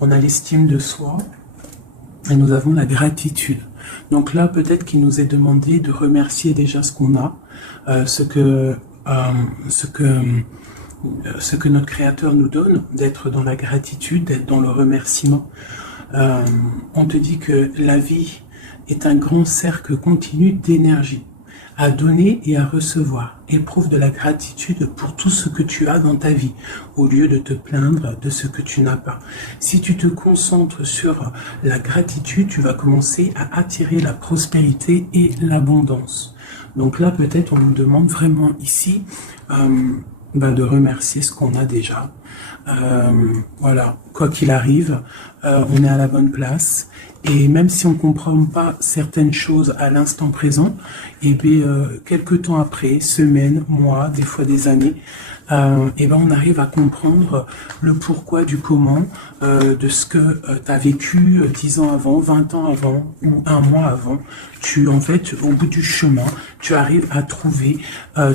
on a l'estime de soi et nous avons la gratitude. Donc là, peut-être qu'il nous est demandé de remercier déjà ce qu'on a, ce que notre Créateur nous donne, d'être dans la gratitude, d'être dans le remerciement. On te dit que la vie est un grand cercle continu d'énergie, à donner et à recevoir. Éprouve de la gratitude pour tout ce que tu as dans ta vie, au lieu de te plaindre de ce que tu n'as pas. Si tu te concentres sur la gratitude, tu vas commencer à attirer la prospérité et l'abondance. Donc là, peut-être, on nous demande vraiment ici de remercier ce qu'on a déjà. Voilà, quoi qu'il arrive, on est à la bonne place. Et même si on ne comprend pas certaines choses à l'instant présent, et bien, quelques temps après, semaines, mois, des fois des années, et ben on arrive à comprendre le pourquoi du comment de ce que tu as vécu 10 ans avant, 20 ans avant ou un mois avant. En fait, au bout du chemin, tu arrives à trouver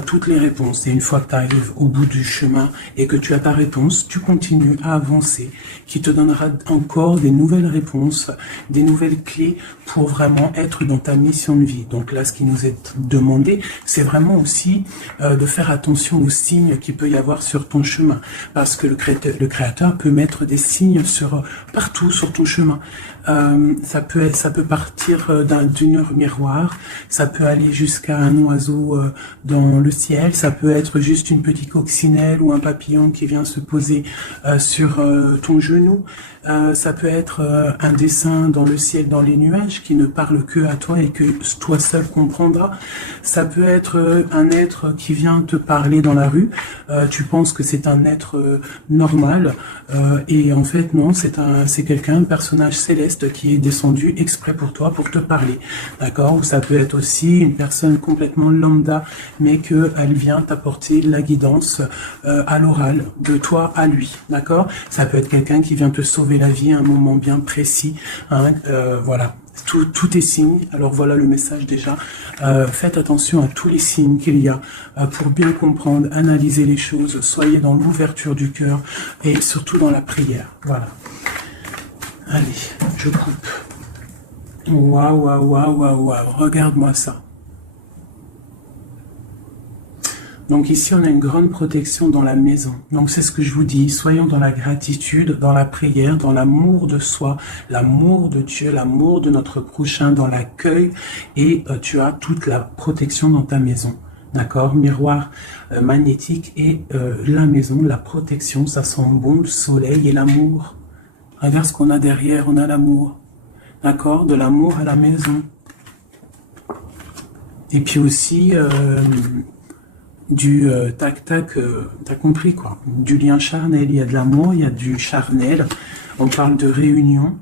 toutes les réponses. Et une fois que tu arrives au bout du chemin et que tu as ta réponse, tu continues à avancer, qui te donnera encore des nouvelles réponses, des nouvelles clés pour vraiment être dans ta mission de vie. Donc là, ce qui nous est demandé, c'est vraiment aussi de faire attention aux signes qu'il peut y avoir sur ton chemin. Parce que le créateur peut mettre des signes partout sur ton chemin. Ça peut partir d'une heure miroir, ça peut aller jusqu'à un oiseau dans le ciel, ça peut être juste une petite coccinelle ou un papillon qui vient se poser sur ton genou, ça peut être un dessin dans le ciel, dans les nuages, qui ne parle que à toi et que toi seul comprendras. Ça peut être un être qui vient te parler dans la rue, tu penses que c'est un être normal, et en fait non, c'est quelqu'un, un personnage céleste qui est descendu exprès pour toi, pour te parler, d'accord? Ou ça peut être aussi une personne complètement lambda, mais qu'elle vient t'apporter la guidance à l'oral, de toi à lui, d'accord? Ça peut être quelqu'un qui vient te sauver la vie à un moment bien précis, hein, voilà. Tout est signe. Alors voilà le message déjà. Faites attention à tous les signes qu'il y a pour bien comprendre, analyser les choses. Soyez dans l'ouverture du cœur et surtout dans la prière. Voilà. Allez, je coupe. Waouh, waouh, waouh, waouh, waouh. Regarde-moi ça. Donc ici, on a une grande protection dans la maison. Donc c'est ce que je vous dis, soyons dans la gratitude, dans la prière, dans l'amour de soi, l'amour de Dieu, l'amour de notre prochain, dans l'accueil, et tu as toute la protection dans ta maison. D'accord? Miroir magnétique et la maison, la protection, ça sent bon, le soleil et l'amour. Regarde ce qu'on a derrière, on a l'amour. D'accord? De l'amour à la maison. Et puis aussi... du tac-tac, t'as compris quoi, du lien charnel, il y a de l'amour, il y a du charnel, on parle de réunion,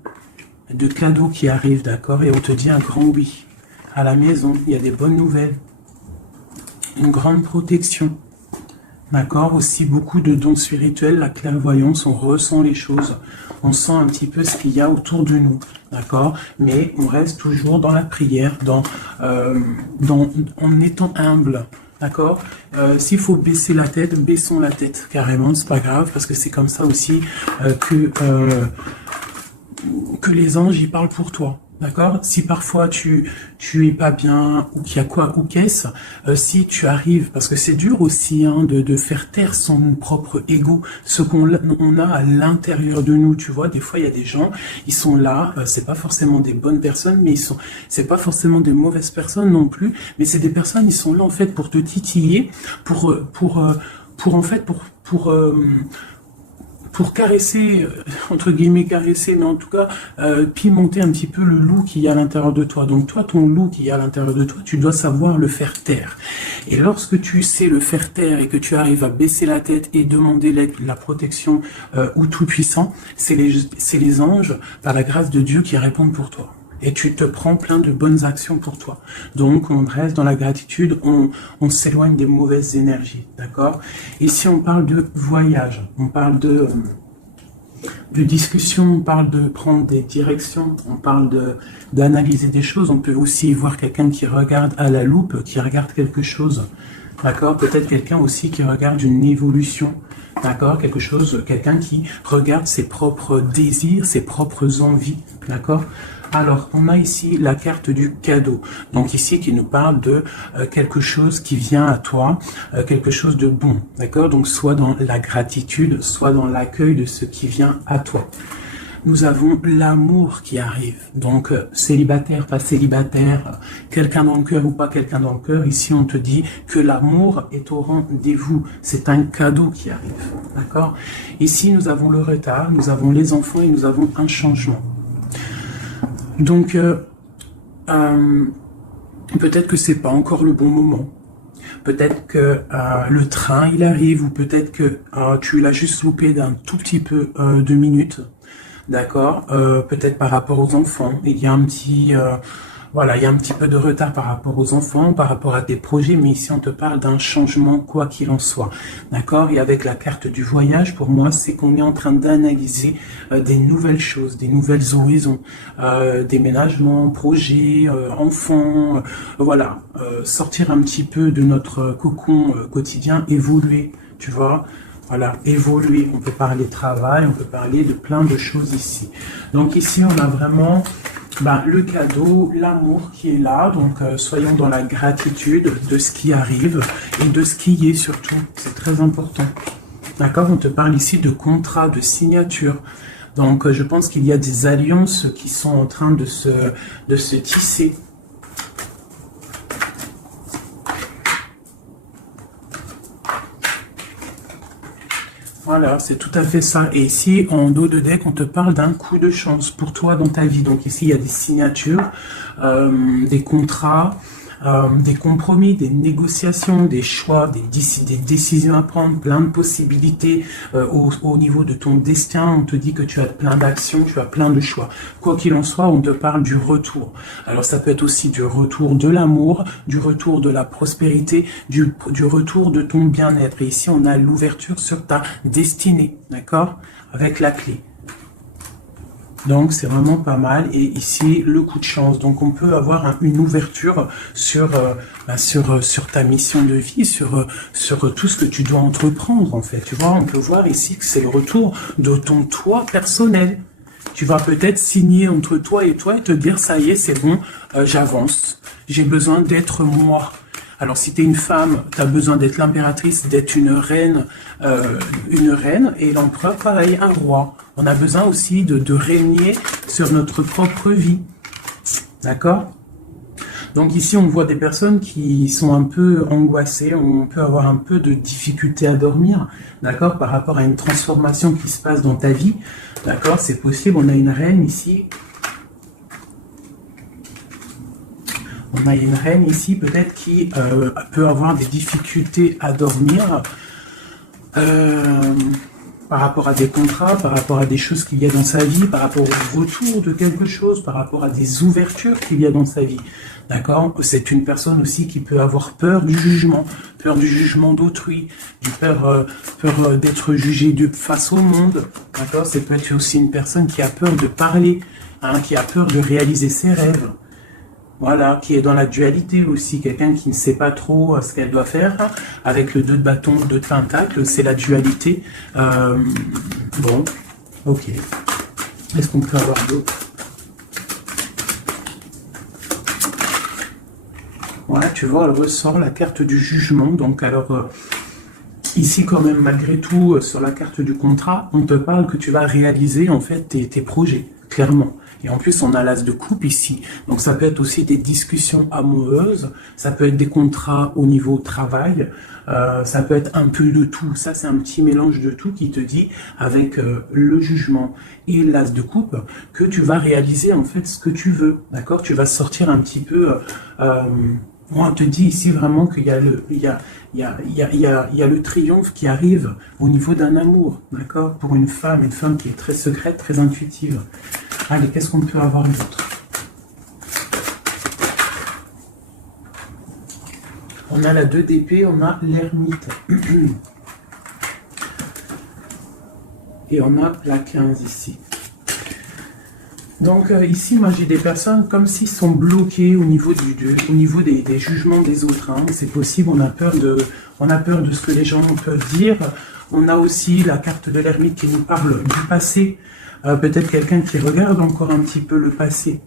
de cadeaux qui arrivent, d'accord, et on te dit un grand oui, à la maison, il y a des bonnes nouvelles, une grande protection, d'accord, aussi beaucoup de dons spirituels, la clairvoyance, on ressent les choses, on sent un petit peu ce qu'il y a autour de nous, d'accord, mais on reste toujours dans la prière, en étant humble. D'accord. S'il faut baisser la tête, baissons la tête carrément, c'est pas grave, parce que c'est comme ça aussi que les anges y parlent pour toi. D'accord. Si parfois tu es pas bien ou qu'il y a quoi ou qu'est-ce, si tu arrives, parce que c'est dur aussi hein, de faire taire son propre ego, ce qu'on a à l'intérieur de nous. Tu vois, des fois il y a des gens, ils sont là, c'est pas forcément des bonnes personnes, mais c'est pas forcément des mauvaises personnes non plus, mais c'est des personnes, ils sont là en fait pour te titiller, pour caresser, entre guillemets caresser, mais en tout cas pimenter un petit peu le loup qui est à l'intérieur de toi. Donc toi, ton loup qui est à l'intérieur de toi, tu dois savoir le faire taire. Et lorsque tu sais le faire taire et que tu arrives à baisser la tête et demander la protection au Tout-Puissant, c'est les anges, par la grâce de Dieu, qui répondent pour toi. Et tu te prends plein de bonnes actions pour toi. Donc, on reste dans la gratitude, on s'éloigne des mauvaises énergies, d'accord? Ici, on parle de voyage, on parle de discussion, on parle de prendre des directions, on parle d'analyser des choses. On peut aussi voir quelqu'un qui regarde à la loupe, qui regarde quelque chose, D'accord? Peut-être quelqu'un aussi qui regarde une évolution. D'accord? Quelque chose, quelqu'un qui regarde ses propres désirs, ses propres envies. D'accord? Alors, on a ici la carte du cadeau. Donc ici, qui nous parle de quelque chose qui vient à toi, quelque chose de bon. D'accord? Donc, soit dans la gratitude, soit dans l'accueil de ce qui vient à toi. Nous avons l'amour qui arrive. Donc, célibataire, pas célibataire, quelqu'un dans le cœur ou pas quelqu'un dans le cœur. Ici, on te dit que l'amour est au rendez-vous. C'est un cadeau qui arrive. D'accord? Ici, nous avons le retard, nous avons les enfants et nous avons un changement. Donc, peut-être que c'est pas encore le bon moment. Peut-être que le train, il arrive, ou peut-être que tu l'as juste loupé d'un tout petit peu de minutes. D'accord, peut-être par rapport aux enfants, il y a un petit, voilà, il y a un petit peu de retard par rapport aux enfants, par rapport à tes projets, mais ici on te parle d'un changement quoi qu'il en soit. D'accord, et avec la carte du voyage, pour moi, c'est qu'on est en train d'analyser des nouvelles choses, des nouvelles horizons, déménagement, projets, enfants, voilà, sortir un petit peu de notre cocon quotidien, évoluer, tu vois. Voilà, évoluer, on peut parler travail, on peut parler de plein de choses ici. Donc ici, on a vraiment le cadeau, l'amour qui est là. Donc soyons dans la gratitude de ce qui arrive et de ce qui est surtout. C'est très important. D'accord, on te parle ici de contrat, de signature. Donc je pense qu'il y a des alliances qui sont en train de se tisser. Voilà, c'est tout à fait ça. Et ici, en dos de deck, on te parle d'un coup de chance pour toi dans ta vie. Donc ici, il y a des signatures, des contrats, des compromis, des négociations, des choix, des décisions à prendre, plein de possibilités au niveau de ton destin. On te dit que tu as plein d'actions, tu as plein de choix. Quoi qu'il en soit, on te parle du retour. Alors ça peut être aussi du retour de l'amour, du retour de la prospérité, du retour de ton bien-être. Et ici, on a l'ouverture sur ta destinée, d'accord? Avec la clé. Donc c'est vraiment pas mal. Et ici le coup de chance. Donc on peut avoir une ouverture sur ta mission de vie, sur tout ce que tu dois entreprendre en fait. Tu vois, on peut voir ici que c'est le retour de ton toi personnel. Tu vas peut-être signer entre toi et te dire ça y est, c'est bon, j'avance. J'ai besoin d'être moi. Alors, si tu es une femme, tu as besoin d'être l'impératrice, d'être une reine, et l'empereur, pareil, un roi. On a besoin aussi de régner sur notre propre vie. D'accord? Donc ici, on voit des personnes qui sont un peu angoissées, on peut avoir un peu de difficulté à dormir, d'accord, par rapport à une transformation qui se passe dans ta vie. D'accord? C'est possible, on a une reine ici. On a une reine ici, peut-être, qui peut avoir des difficultés à dormir par rapport à des contrats, par rapport à des choses qu'il y a dans sa vie, par rapport au retour de quelque chose, par rapport à des ouvertures qu'il y a dans sa vie. D'accord? C'est une personne aussi qui peut avoir peur du jugement d'autrui, peur d'être jugé face au monde. D'accord? C'est peut-être aussi une personne qui a peur de parler, hein, qui a peur de réaliser ses rêves. Voilà, qui est dans la dualité aussi, quelqu'un qui ne sait pas trop ce qu'elle doit faire, avec le 2 de bâton, 2 de pentacle, c'est la dualité. Bon, ok. Est-ce qu'on peut avoir d'autres? Voilà, tu vois, elle ressort la carte du jugement, donc alors... Ici, quand même, malgré tout, sur la carte du contrat, on te parle que tu vas réaliser, en fait, tes projets, clairement. Et en plus, on a l'as de coupe ici. Donc, ça peut être aussi des discussions amoureuses, ça peut être des contrats au niveau travail, ça peut être un peu de tout. Ça, c'est un petit mélange de tout qui te dit, avec le jugement et l'as de coupe, que tu vas réaliser, en fait, ce que tu veux. D'accord? Tu vas sortir un petit peu... Moi, on te dit ici vraiment qu'il y a le triomphe qui arrive au niveau d'un amour, d'accord? Pour une femme qui est très secrète, très intuitive. Allez, qu'est-ce qu'on peut avoir d'autre? On a la 2 d'épée, on a l'ermite. Et on a la 15 ici. Donc ici, moi j'ai des personnes comme s'ils sont bloqués au niveau au niveau des jugements des autres. Hein. C'est possible, on a peur de ce que les gens peuvent dire. On a aussi la carte de l'ermite qui nous parle du passé. Peut-être quelqu'un qui regarde encore un petit peu le passé.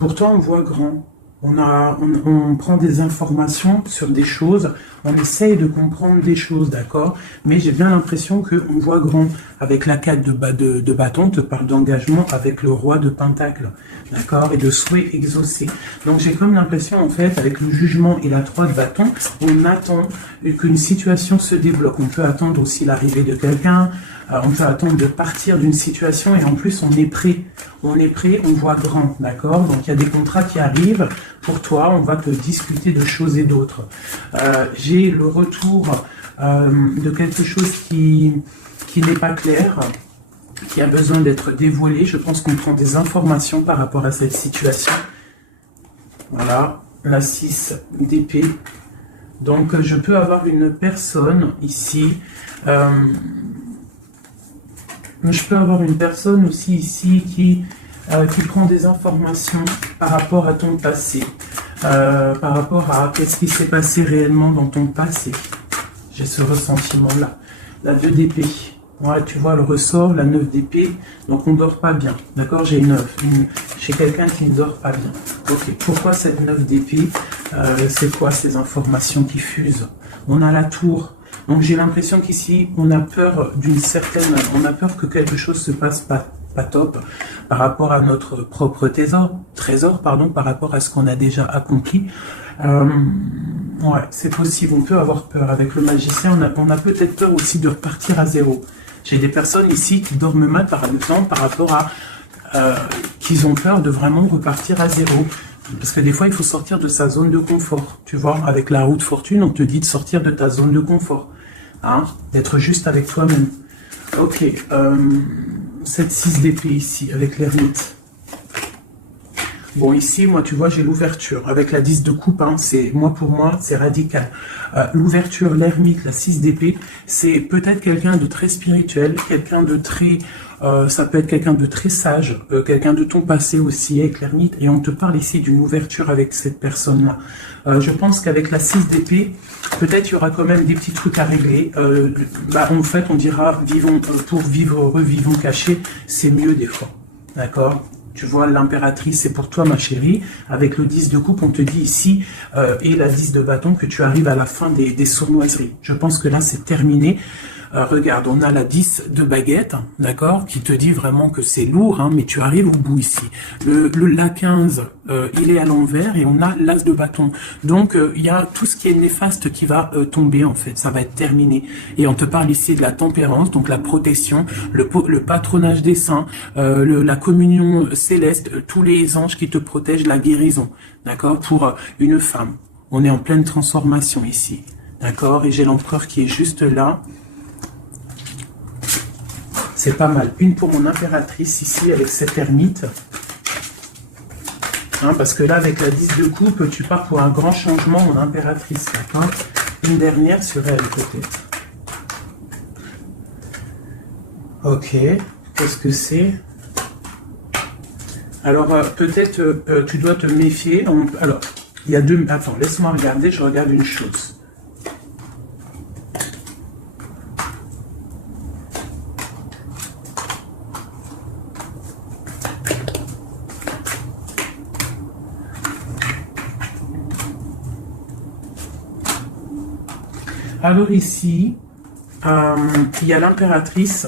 Pourtant, on voit grand. On prend des informations sur des choses, on essaye de comprendre des choses, d'accord? Mais j'ai bien l'impression qu'on voit grand. Avec la 4 de bâton, on te parle d'engagement avec le roi de pentacle, d'accord? Et de souhait exaucé. Donc j'ai comme l'impression, en fait, avec le jugement et la 3 de bâton, on attend qu'une situation se débloque. On peut attendre aussi l'arrivée de quelqu'un, on peut attendre de partir d'une situation et en plus on est prêt. On est prêt, on voit grand, d'accord? Donc il y a des contrats qui arrivent pour toi, on va te discuter de choses et d'autres. J'ai le retour de quelque chose qui n'est pas clair, qui a besoin d'être dévoilé. Je pense qu'on prend des informations par rapport à cette situation. Voilà, la 6 d'épée. Donc je peux avoir une personne ici. Je peux avoir une personne aussi ici qui prend des informations par rapport à ton passé, par rapport à qu'est-ce qui s'est passé réellement dans ton passé. J'ai ce ressentiment-là. La 2 d'épée. Ouais, tu vois le ressort, la 9 d'épée. Donc on ne dort pas bien. D'accord? J'ai chez quelqu'un qui ne dort pas bien. Ok. Pourquoi cette 9 d'épée? C'est quoi ces informations qui fusent? On a la tour. Donc j'ai l'impression qu'ici, on a peur on a peur que quelque chose se passe pas top par rapport à notre propre trésor, par rapport à ce qu'on a déjà accompli. Ouais, c'est possible, on peut avoir peur. Avec le magicien, on a peut-être peur aussi de repartir à zéro. J'ai des personnes ici qui dorment mal, par exemple, par rapport à qu'ils ont peur de vraiment repartir à zéro. Parce que des fois, il faut sortir de sa zone de confort. Tu vois, avec la roue de fortune, on te dit de sortir de ta zone de confort. Hein, d'être juste avec toi-même. Ok, cette 6 d'épée ici, avec l'ermite. Bon, ici, moi, tu vois, j'ai l'ouverture. Avec la 10 de coupe, hein, pour moi, c'est radical. L'ouverture, l'ermite, la 6 d'épée, c'est peut-être quelqu'un de très spirituel, quelqu'un de très... ça peut être quelqu'un de très sage, quelqu'un de ton passé aussi, avec l'ermite. Et on te parle ici d'une ouverture avec cette personne-là. Je pense qu'avec la 6 d'épée, peut-être il y aura quand même des petits trucs à régler. En fait, on dira, pour vivre heureux, vivons cachés, c'est mieux des fois. D'accord? Tu vois, l'impératrice, c'est pour toi, ma chérie. Avec le 10 de coupe, on te dit ici, et la 10 de bâton, que tu arrives à la fin des sournoiseries. Je pense que là, c'est terminé. Regarde, on a la 10 de baguette, d'accord, qui te dit vraiment que c'est lourd, hein, mais tu arrives au bout ici. La 15, il est à l'envers et on a l'as de bâton. Donc, il y a tout ce qui est néfaste qui va tomber, en fait. Ça va être terminé. Et on te parle ici de la tempérance, donc la protection, le patronage des saints, la communion céleste, tous les anges qui te protègent, la guérison, d'accord, pour une femme. On est en pleine transformation ici, d'accord, et j'ai l'empereur qui est juste là. C'est pas mal. Une pour mon impératrice ici avec cette ermite. Hein, parce que là, avec la 10 de coupe, tu pars pour un grand changement, mon impératrice. D'accord. Une dernière sur elle, peut-être. Ok. Qu'est-ce que c'est? Alors, peut-être, tu dois te méfier. Alors, il y a deux... Attends, laisse-moi regarder. Je regarde une chose. Alors ici, il y a l'impératrice.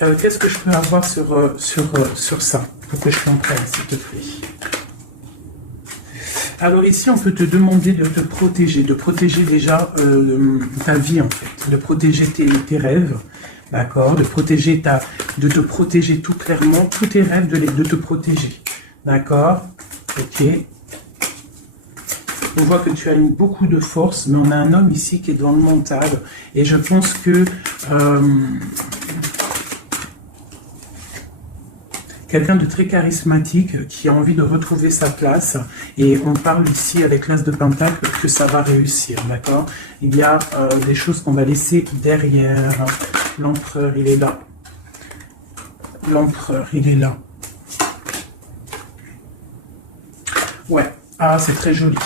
Qu'est-ce que je peux avoir sur ça, pour que je comprenne, s'il te plaît? Alors ici, on peut te demander de te protéger, de protéger déjà ta vie, en fait, de protéger tes rêves, d'accord, de te protéger tout clairement, tous tes rêves, de te protéger, d'accord, ok. On voit que tu as beaucoup de force, mais on a un homme ici qui est dans le mental. Et je pense que quelqu'un de très charismatique qui a envie de retrouver sa place. Et on parle ici avec l'as de pentacle que ça va réussir, d'accord? Il y a des choses qu'on va laisser derrière. L'empereur, il est là. L'empereur, il est là. Ouais. Ah, c'est très joli.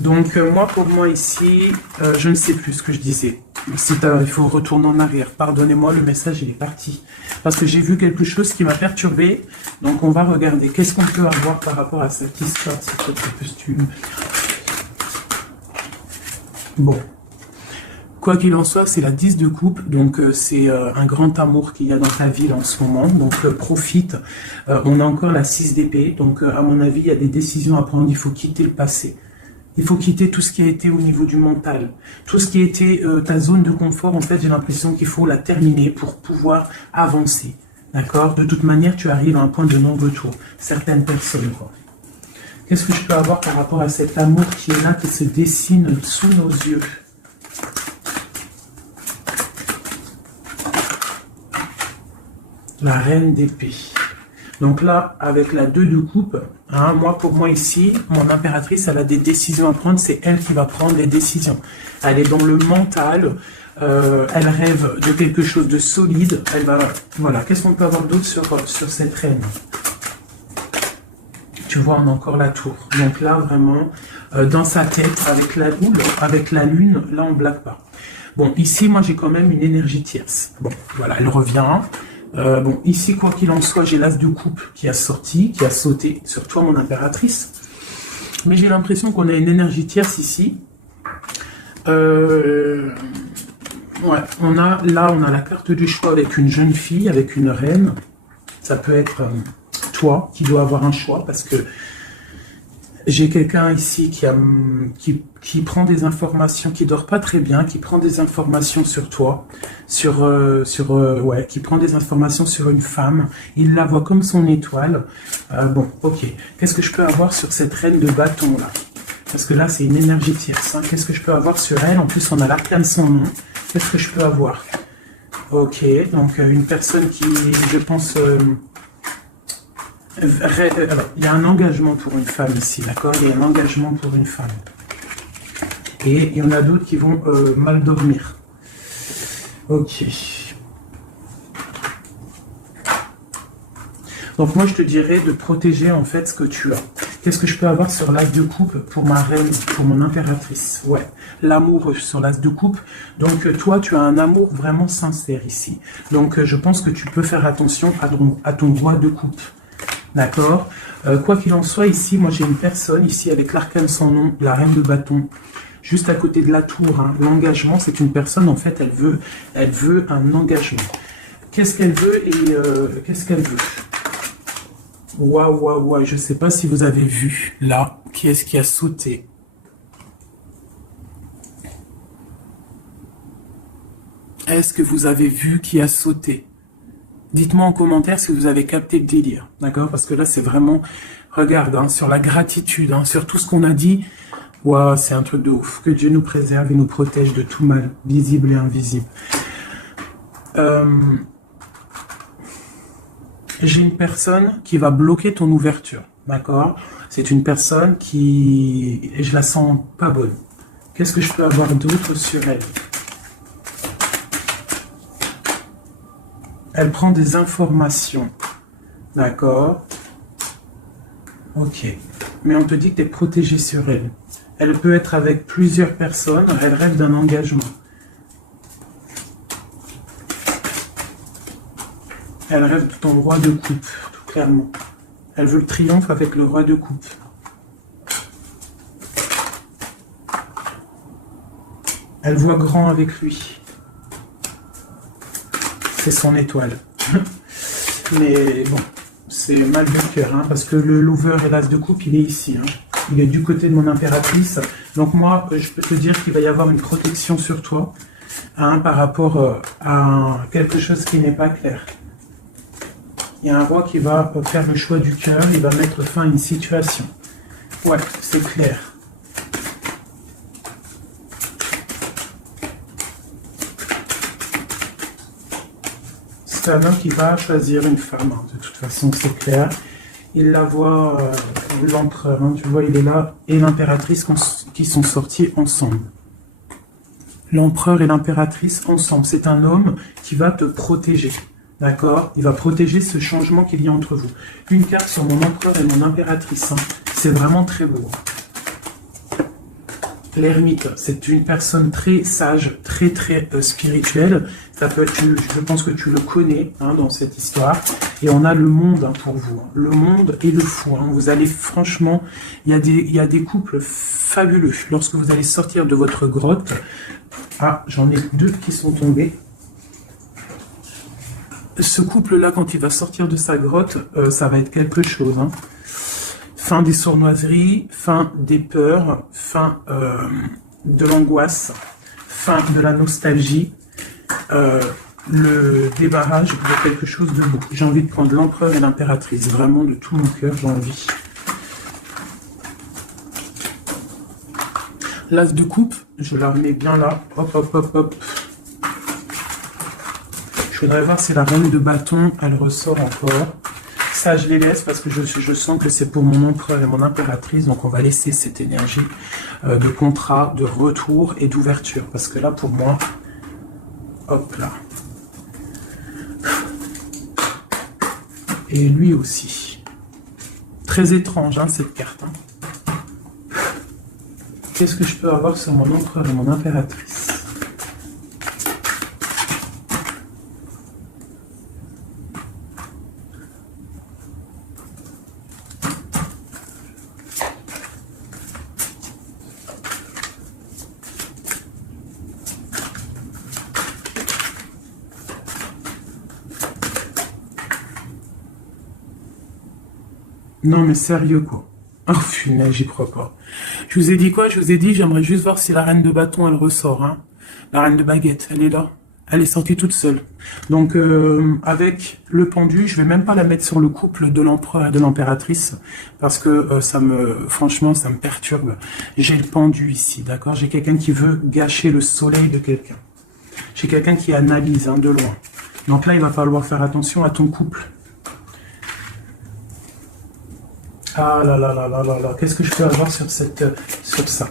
Donc, moi, pour moi, ici, je ne sais plus ce que je disais. Il faut retourner en arrière. Pardonnez-moi, le message, il est parti. Parce que j'ai vu quelque chose qui m'a perturbé. Donc, on va regarder. Qu'est-ce qu'on peut avoir par rapport à cette histoire, cette costume. Bon. Quoi qu'il en soit, c'est la 10 de coupe, donc c'est un grand amour qu'il y a dans ta vie en ce moment, donc profite. On a encore la 6 d'épée, donc à mon avis, il y a des décisions à prendre, il faut quitter le passé. Il faut quitter tout ce qui a été au niveau du mental. Tout ce qui a été ta zone de confort, en fait, j'ai l'impression qu'il faut la terminer pour pouvoir avancer. D'accord? De toute manière, tu arrives à un point de non-retour. Certaines personnes, quoi. Qu'est-ce que je peux avoir par rapport à cet amour qui est là, qui se dessine sous nos yeux? La reine d'épée. Donc là, avec la 2 de coupe, hein, pour moi ici, mon impératrice, elle a des décisions à prendre, c'est elle qui va prendre les décisions. Elle est dans le mental, elle rêve de quelque chose de solide, elle va... Voilà, qu'est-ce qu'on peut avoir d'autre sur cette reine? Tu vois, on a encore la tour. Donc là, vraiment, dans sa tête, avec la lune, là, on ne blague pas. Bon, ici, moi, j'ai quand même une énergie tierce. Bon, voilà, elle revient. Bon, ici, quoi qu'il en soit, j'ai l'as de coupe qui a sorti, qui a sauté sur toi, mon impératrice. Mais j'ai l'impression qu'on a une énergie tierce ici. Ouais, on a la carte du choix avec une jeune fille, avec une reine. Ça peut être toi qui dois avoir un choix parce que j'ai quelqu'un ici qui prend des informations, qui dort pas très bien, qui prend des informations sur toi, qui prend des informations sur une femme. Il la voit comme son étoile. Bon, ok. Qu'est-ce que je peux avoir sur cette reine de bâton là? Parce que là, c'est une énergie tierce. Hein. Qu'est-ce que je peux avoir sur elle? En plus, on a l'arcane sans nom. Qu'est-ce que je peux avoir? Ok, donc une personne qui, je pense... alors, il y a un engagement pour une femme ici, d'accord? Il y a un engagement pour une femme. Et il y en a d'autres qui vont mal dormir. Ok. Donc moi, je te dirais de protéger en fait ce que tu as. Qu'est-ce que je peux avoir sur l'as de coupe pour ma reine, pour mon impératrice? Ouais, l'amour sur l'as de coupe. Donc toi, tu as un amour vraiment sincère ici. Donc je pense que tu peux faire attention à ton roi de coupe. D'accord. Quoi qu'il en soit, ici, moi j'ai une personne, ici avec l'arcane sans nom, la reine de bâton, juste à côté de la tour. Hein. L'engagement, c'est une personne, en fait, elle veut un engagement. Qu'est-ce qu'elle veut et qu'est-ce qu'elle veut? Waouh, je ne sais pas si vous avez vu, là, qui est-ce qui a sauté? Est-ce que vous avez vu qui a sauté? Dites-moi en commentaire si vous avez capté le délire, d'accord? Parce que là, c'est vraiment, regarde, hein, sur la gratitude, hein, sur tout ce qu'on a dit, waouh, c'est un truc de ouf. Que Dieu nous préserve et nous protège de tout mal, visible et invisible. J'ai une personne qui va bloquer ton ouverture, d'accord? C'est une personne qui, je la sens pas bonne. Qu'est-ce que je peux avoir d'autre sur elle? Elle prend des informations. D'accord? Ok. Mais on te dit que tu es protégé sur elle. Elle peut être avec plusieurs personnes. Elle rêve d'un engagement. Elle rêve de ton roi de coupe, tout clairement. Elle veut le triomphe avec le roi de coupe. Elle voit grand avec lui. C'est son étoile. Mais bon, c'est mal de cœur, hein, parce que le lover et l'as de coupe, il est ici. Hein. Il est du côté de mon impératrice. Donc moi, je peux te dire qu'il va y avoir une protection sur toi, hein, par rapport à quelque chose qui n'est pas clair. Il y a un roi qui va faire le choix du cœur, il va mettre fin à une situation. Ouais, c'est clair. C'est un homme qui va choisir une femme, hein. De toute façon, c'est clair. Il la voit, l'empereur, hein, tu vois, il est là, et l'impératrice qui sont sortis ensemble. L'empereur et l'impératrice ensemble. C'est un homme qui va te protéger. D'accord? Il va protéger ce changement qu'il y a entre vous. Une carte sur mon empereur et mon impératrice. Hein. C'est vraiment très beau. L'ermite, c'est une personne très sage, très spirituelle. Ça peut être, je pense que tu le connais hein, dans cette histoire. Et on a le monde hein, pour vous. Hein. Le monde et le fou. Hein. Vous allez franchement, il y a des couples fabuleux. Lorsque vous allez sortir de votre grotte, ah, j'en ai deux qui sont tombés. Ce couple-là, quand il va sortir de sa grotte, ça va être quelque chose. Hein. Fin des sournoiseries, fin des peurs, fin de l'angoisse, fin de la nostalgie, le débarrage de quelque chose de beau. J'ai envie de prendre l'empereur et l'impératrice, vraiment de tout mon cœur, j'ai envie. L'as de coupe, je la remets bien là, hop, hop, hop, hop. Je voudrais voir si la reine de bâton, elle ressort encore. Ça, je les laisse parce que je sens que c'est pour mon empereur et mon impératrice. Donc, on va laisser cette énergie de contrat, de retour et d'ouverture. Parce que là, pour moi, hop là. Et lui aussi. Très étrange, hein, cette carte. Hein. Qu'est-ce que je peux avoir sur mon empereur et mon impératrice ? Non mais sérieux quoi. Oh punaise, j'y crois pas. Je vous ai dit quoi? Je vous ai dit, j'aimerais juste voir si la reine de bâton elle ressort. Hein. La reine de baguette, elle est là. Elle est sortie toute seule. Donc avec le pendu, je vais même pas la mettre sur le couple de l'empereur et de l'impératrice parce que franchement, ça me perturbe. J'ai le pendu ici, d'accord? J'ai quelqu'un qui veut gâcher le soleil de quelqu'un. J'ai quelqu'un qui analyse hein, de loin. Donc là, il va falloir faire attention à ton couple. Ah là là là là là là, qu'est-ce que je peux avoir sur sur ça?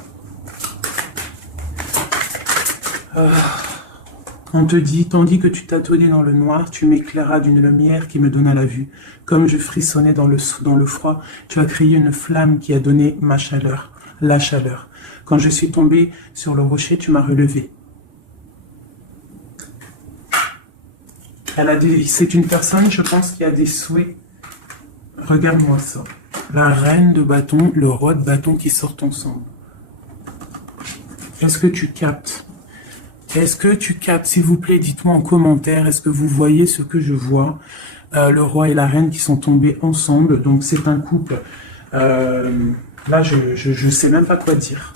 On te dit, tandis que tu tâtonnais dans le noir, tu m'éclairas d'une lumière qui me donna la vue. Comme je frissonnais dans le froid, tu as créé une flamme qui a donné ma chaleur, la chaleur. Quand je suis tombé sur le rocher, tu m'as relevé. C'est une personne, je pense, qui a des souhaits. Regarde-moi ça. La reine de bâton, le roi de bâton qui sortent ensemble. Est-ce que tu captes? Est-ce que tu captes? S'il vous plaît, dites-moi en commentaire, est-ce que vous voyez ce que je vois? Le roi et la reine qui sont tombés ensemble, donc c'est un couple. Là, je sais même pas quoi dire.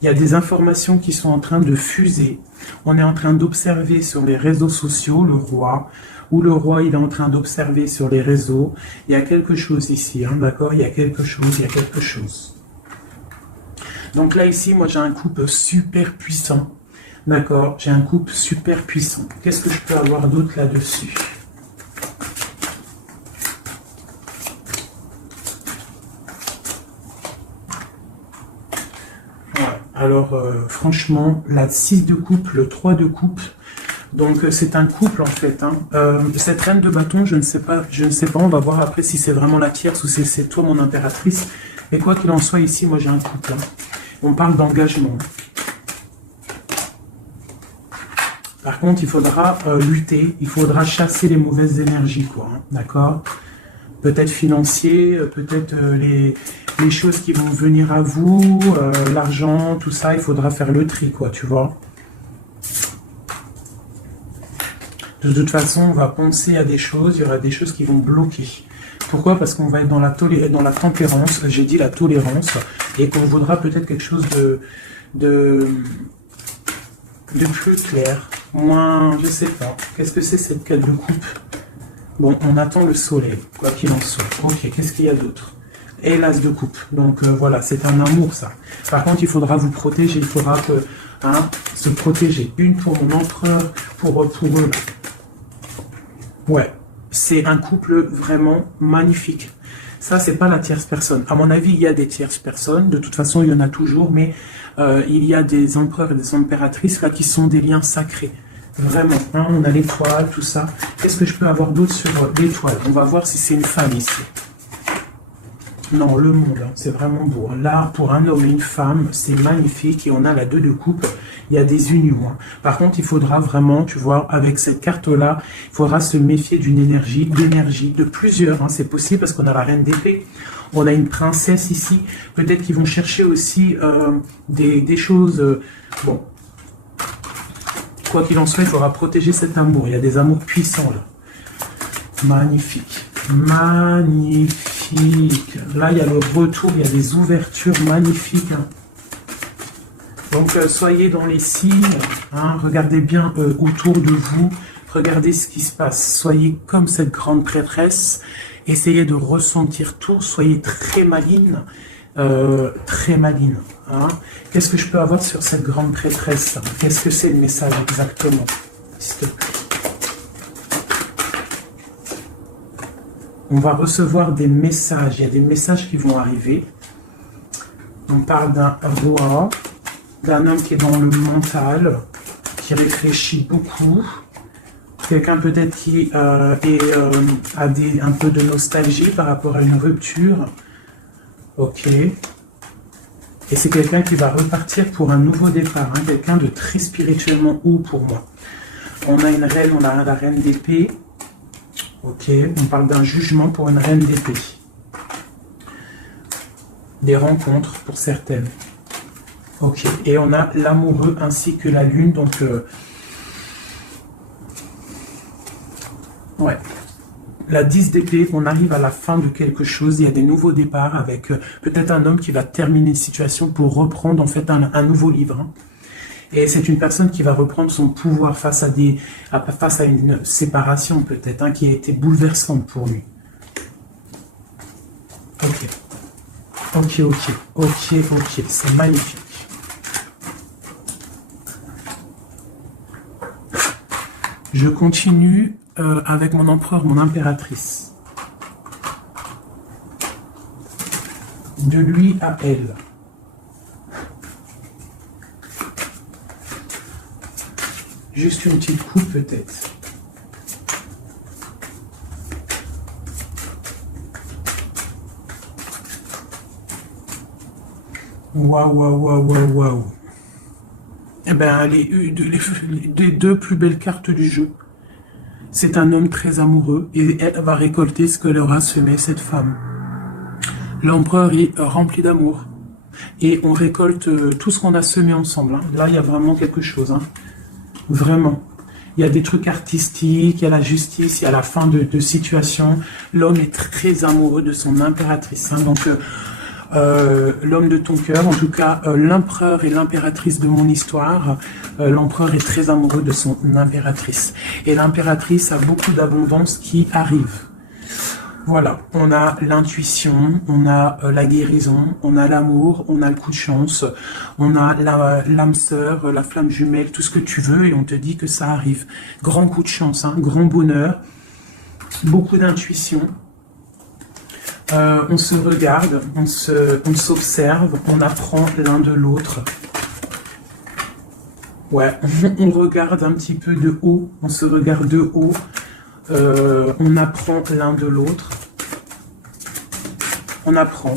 Il y a des informations qui sont en train de fuser. On est en train d'observer sur les réseaux sociaux le roi, ou le roi il est en train d'observer sur les réseaux. Il y a quelque chose ici, hein, d'accord? Il y a quelque chose. Donc là, ici, moi j'ai un couple super puissant. D'accord? J'ai un couple super puissant. Qu'est-ce que je peux avoir d'autre là-dessus? Alors, franchement, la 6 de coupe, le 3 de coupe, donc c'est un couple en fait. Hein. Cette reine de bâton, je ne sais pas, on va voir après si c'est vraiment la tierce ou si c'est toi mon impératrice. Mais quoi qu'il en soit, ici, moi j'ai un couple. Hein. On parle d'engagement. Par contre, il faudra lutter, il faudra chasser les mauvaises énergies, quoi. Hein, d'accord? Peut-être financier, peut-être les choses qui vont venir à vous, l'argent, tout ça, il faudra faire le tri, quoi, tu vois. De toute façon, on va penser à des choses, il y aura des choses qui vont bloquer. Pourquoi? Parce qu'on va être dans la tempérance, j'ai dit la tolérance, et qu'on voudra peut-être quelque chose de plus clair, moins, je sais pas. Qu'est-ce que c'est cette carte de coupe? Bon, on attend le soleil, quoi qu'il en soit. Ok, qu'est-ce qu'il y a d'autre? Et l'as de coupe. Donc voilà, c'est un amour ça. Par contre, il faudra vous protéger, il faudra se protéger. Une pour mon empereur, pour eux. Ouais, c'est un couple vraiment magnifique. Ça, c'est pas la tierce personne. À mon avis, il y a des tierces personnes. De toute façon, il y en a toujours, mais il y a des empereurs et des impératrices là qui sont des liens sacrés. Vraiment, hein, on a l'étoile, tout ça. Qu'est-ce que je peux avoir d'autre sur l'étoile? On va voir si c'est une femme ici. Non, le monde, hein, c'est vraiment beau. Là, pour un homme et une femme, c'est magnifique. Et on a la 2 de coupe, il y a des unions. Hein. Par contre, il faudra vraiment, tu vois, avec cette carte-là, il faudra se méfier d'une énergie, de plusieurs. Hein, c'est possible parce qu'on a la reine d'épée. On a une princesse ici. Peut-être qu'ils vont chercher aussi des choses... bon. Quoi qu'il en soit, il faudra protéger cet amour. Il y a des amours puissants là. Magnifique. Magnifique. Là, il y a le retour, il y a des ouvertures magnifiques. Hein. Donc, soyez dans les signes. Hein, regardez bien autour de vous. Regardez ce qui se passe. Soyez comme cette grande prêtresse. Essayez de ressentir tout. Soyez très maligne. Très maligne. Hein. Qu'est-ce que je peux avoir sur cette grande prêtresse? Qu'est-ce que c'est le message exactement? S'il te plaît. On va recevoir des messages. Il y a des messages qui vont arriver. On parle d'un roi, d'un homme qui est dans le mental, qui réfléchit beaucoup. Quelqu'un peut-être qui a un peu de nostalgie par rapport à une rupture. Ok. Et c'est quelqu'un qui va repartir pour un nouveau départ. Hein, quelqu'un de très spirituellement haut pour moi. On a une reine, on a la reine d'épée. Ok. On parle d'un jugement pour une reine d'épée. Des rencontres pour certaines. Ok. Et on a l'amoureux ainsi que la lune. Donc, ouais. La 10 d'épée, on arrive à la fin de quelque chose, il y a des nouveaux départs avec peut-être un homme qui va terminer une situation pour reprendre en fait un nouveau livre. Hein. Et c'est une personne qui va reprendre son pouvoir face à une séparation peut-être, hein, qui a été bouleversante pour lui. Ok. Ok, ok, ok, ok, c'est magnifique. Je continue avec mon empereur, mon impératrice. De lui à elle. Juste une petite coupe peut-être. Waouh, waouh, waouh, waouh, waouh. Eh bien, les 2 plus belles cartes du jeu. C'est un homme très amoureux et elle va récolter ce que leur a semé cette femme. L'empereur est rempli d'amour et on récolte tout ce qu'on a semé ensemble. Hein. Là, il y a vraiment quelque chose. Hein. Vraiment. Il y a des trucs artistiques, il y a la justice, il y a la fin de situation. L'homme est très amoureux de son impératrice. Hein. Donc, l'homme de ton cœur, en tout cas l'empereur et l'impératrice de mon histoire, l'empereur est très amoureux de son impératrice. Et l'impératrice a beaucoup d'abondance qui arrive. Voilà, on a l'intuition, on a la guérison, on a l'amour, on a le coup de chance, on a l'âme sœur, la flamme jumelle, tout ce que tu veux, et on te dit que ça arrive. Grand coup de chance, hein, grand bonheur, beaucoup d'intuition. On se regarde, on s'observe, on apprend l'un de l'autre. Ouais, on regarde un petit peu de haut, on se regarde de haut, on apprend l'un de l'autre. On apprend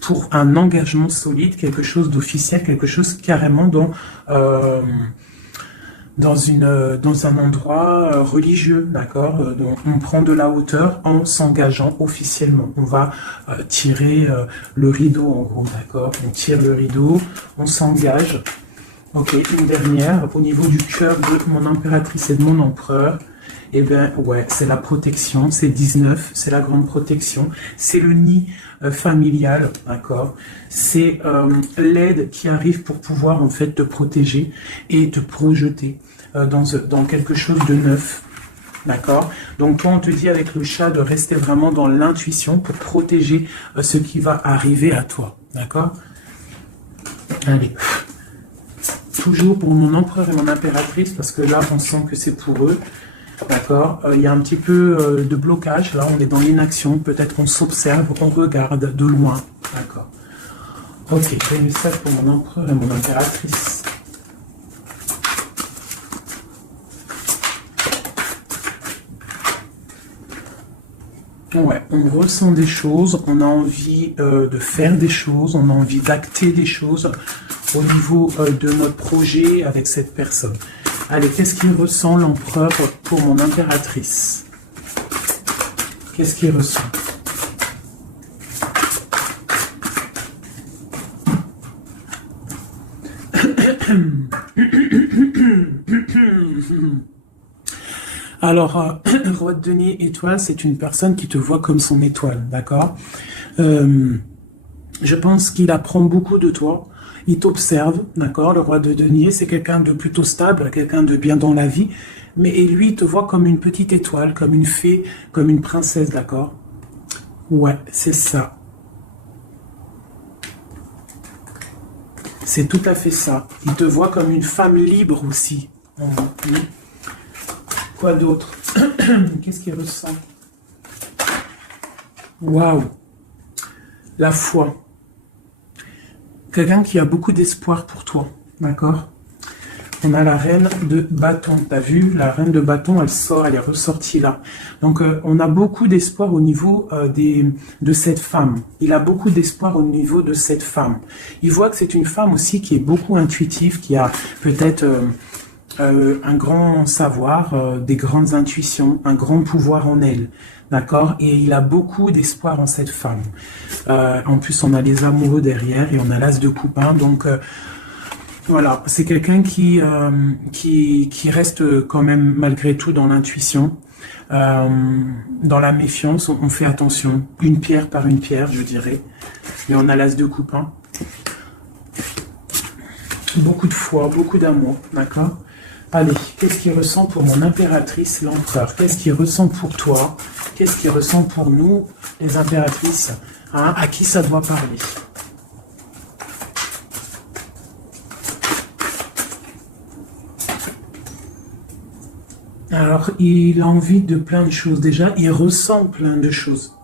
pour un engagement solide, quelque chose d'officiel, quelque chose carrément dans un endroit religieux, d'accord? On prend de la hauteur en s'engageant officiellement. On va tirer le rideau, en gros, d'accord? On tire le rideau, on s'engage. Ok, une dernière, au niveau du cœur de mon impératrice et de mon empereur, eh bien, ouais, c'est la protection, c'est 19, c'est la grande protection, c'est le nid familial, d'accord? C'est l'aide qui arrive pour pouvoir, en fait, te protéger et te projeter dans quelque chose de neuf, d'accord? Donc, toi, on te dit avec le chat de rester vraiment dans l'intuition pour protéger ce qui va arriver à toi, d'accord? Allez. Toujours pour mon empereur et mon impératrice, parce que là, on sent que c'est pour eux. D'accord, il y a un petit peu de blocage, là on est dans l'inaction, peut-être qu'on s'observe, on regarde de loin, d'accord. Ok, j'ai un message pour mon empereur et mon impératrice. Ouais, on ressent des choses, on a envie de faire des choses, on a envie d'acter des choses au niveau de notre projet avec cette personne. Allez, qu'est-ce qu'il ressent l'empereur pour mon impératrice? Qu'est-ce qu'il ressent? Alors, Roi de denier étoile, c'est une personne qui te voit comme son étoile, d'accord? Je pense qu'il apprend beaucoup de toi, il t'observe, d'accord? Le Roi de denier, c'est quelqu'un de plutôt stable, quelqu'un de bien dans la vie, mais lui, il te voit comme une petite étoile, comme une fée, comme une princesse, d'accord? Ouais, c'est ça. C'est tout à fait ça. Il te voit comme une femme libre aussi. Quoi d'autre? Qu'est-ce qu'il ressent? Waouh! La foi. Quelqu'un qui a beaucoup d'espoir pour toi. D'accord? On a la reine de bâton. T'as vu? La reine de bâton, elle sort, elle est ressortie là. Donc, on a beaucoup d'espoir au niveau de cette femme. Il a beaucoup d'espoir au niveau de cette femme. Il voit que c'est une femme aussi qui est beaucoup intuitive, qui a peut-être un grand savoir, des grandes intuitions, un grand pouvoir en elle. D'accord? Et il a beaucoup d'espoir en cette femme. En plus, on a les amoureux derrière et on a l'as de coupe. Donc, voilà, c'est quelqu'un qui reste quand même malgré tout dans l'intuition, dans la méfiance, on fait attention, une pierre par une pierre, je dirais. Et on a l'as de coupe. Beaucoup de foi, beaucoup d'amour, d'accord? Allez, qu'est-ce qu'il ressent pour mon impératrice, l'empereur? Qu'est-ce qu'il ressent pour toi? Qu'est-ce qu'il ressent pour nous, les impératrices? À qui ça doit parler? Alors, il a envie de plein de choses. Déjà, il ressent plein de choses.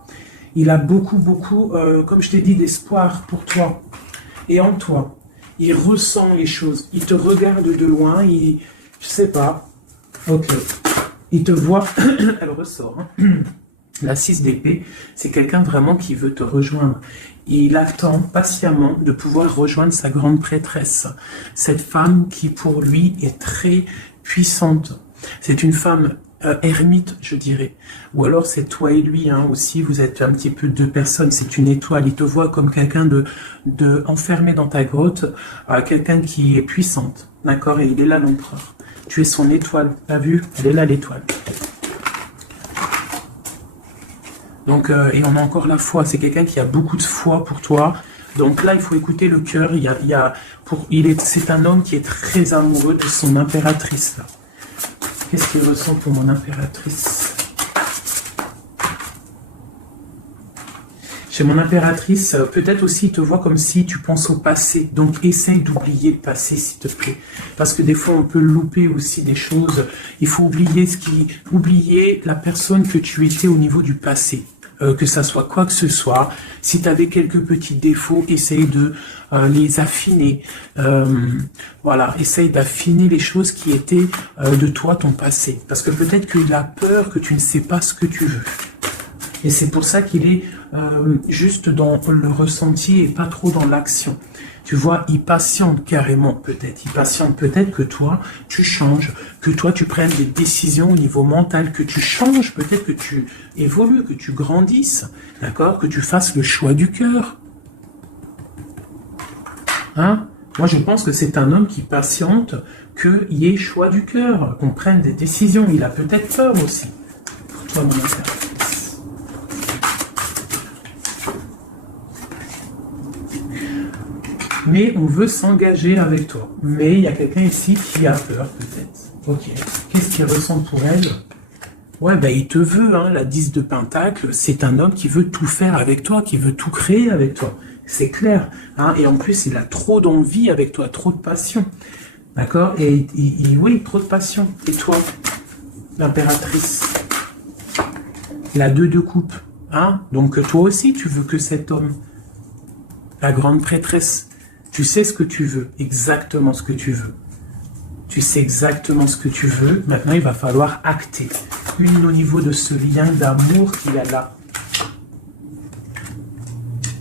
Il a beaucoup, comme je t'ai dit, d'espoir pour toi et en toi. Il ressent les choses. Il te regarde de loin. Je sais pas. Ok. Il te voit. Elle ressort. La 6 d'épée, c'est quelqu'un vraiment qui veut te rejoindre. Il attend patiemment de pouvoir rejoindre sa grande prêtresse. Cette femme qui, pour lui, est très puissante. C'est une femme ermite, je dirais. Ou alors c'est toi et lui aussi, vous êtes un petit peu deux personnes, c'est une étoile. Il te voit comme quelqu'un de enfermé dans ta grotte, quelqu'un qui est puissante, d'accord? Et il est là l'empereur. Tu es son étoile, t'as vu? Elle est là l'étoile. Donc, et on a encore la foi, c'est quelqu'un qui a beaucoup de foi pour toi. Donc là, il faut écouter le cœur. C'est un homme qui est très amoureux de son impératrice, là. Qu'est-ce qu'il ressent pour mon impératrice? Chez mon impératrice, peut-être aussi il te voit comme si tu penses au passé. Donc essaye d'oublier le passé, s'il te plaît. Parce que des fois, on peut louper aussi des choses. Il faut oublier la personne que tu étais au niveau du passé. Que ça soit quoi que ce soit. Si tu avais quelques petits défauts, essaye de les affiner. Voilà, essaye d'affiner les choses qui étaient de toi, ton passé. Parce que peut-être qu'il a peur que tu ne sais pas ce que tu veux. Et c'est pour ça qu'il est juste dans le ressenti et pas trop dans l'action. Tu vois, il patiente carrément peut-être. Il patiente peut-être que toi, tu changes, que toi, tu prennes des décisions au niveau mental, que tu changes, peut-être que tu évolues, que tu grandisses, d'accord? Que tu fasses le choix du cœur. Moi, je pense que c'est un homme qui patiente qu'il y ait choix du cœur, qu'on prenne des décisions. Il a peut-être peur aussi. Pour toi, mon impératrice. Mais on veut s'engager avec toi. Mais il y a quelqu'un ici qui a peur, peut-être. Ok. Qu'est-ce qu'il ressent pour elle? Ouais, il te veut, la 10 de Pentacle. C'est un homme qui veut tout faire avec toi, qui veut tout créer avec toi. C'est clair. Et en plus, il a trop d'envie avec toi, trop de passion. D'accord? Et oui, trop de passion. Et toi, l'impératrice? La 2 de coupe. Donc toi aussi, tu veux que cet homme, la grande prêtresse, Tu sais ce que tu veux, exactement ce que tu veux. Tu sais exactement ce que tu veux. Maintenant, il va falloir acter. Une au niveau de ce lien d'amour qu'il y a là.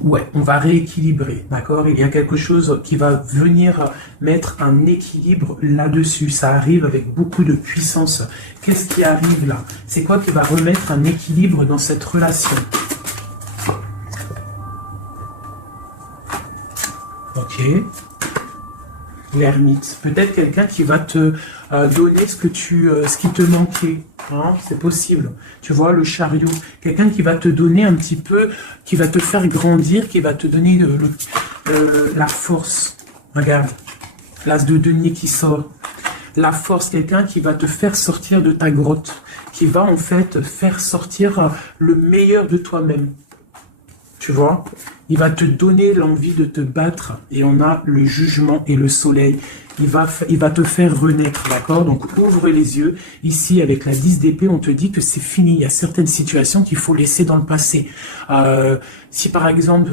Ouais, on va rééquilibrer, d'accord? Il y a quelque chose qui va venir mettre un équilibre là-dessus. Ça arrive avec beaucoup de puissance. Qu'est-ce qui arrive là? C'est quoi qui va remettre un équilibre dans cette relation? Ok. L'ermite. Peut-être quelqu'un qui va te donner ce qui te manquait. Hein, c'est possible. Tu vois, le chariot. Quelqu'un qui va te donner un petit peu, qui va te faire grandir, qui va te donner la force. Regarde. L'as de denier qui sort. La force, quelqu'un qui va te faire sortir de ta grotte. Qui va en fait faire sortir le meilleur de toi-même. Tu vois, il va te donner l'envie de te battre et on a le jugement et le soleil. Il va te faire renaître, d'accord? Donc ouvre les yeux. Ici, avec la 10 d'épée, on te dit que c'est fini. Il y a certaines situations qu'il faut laisser dans le passé. Si par exemple,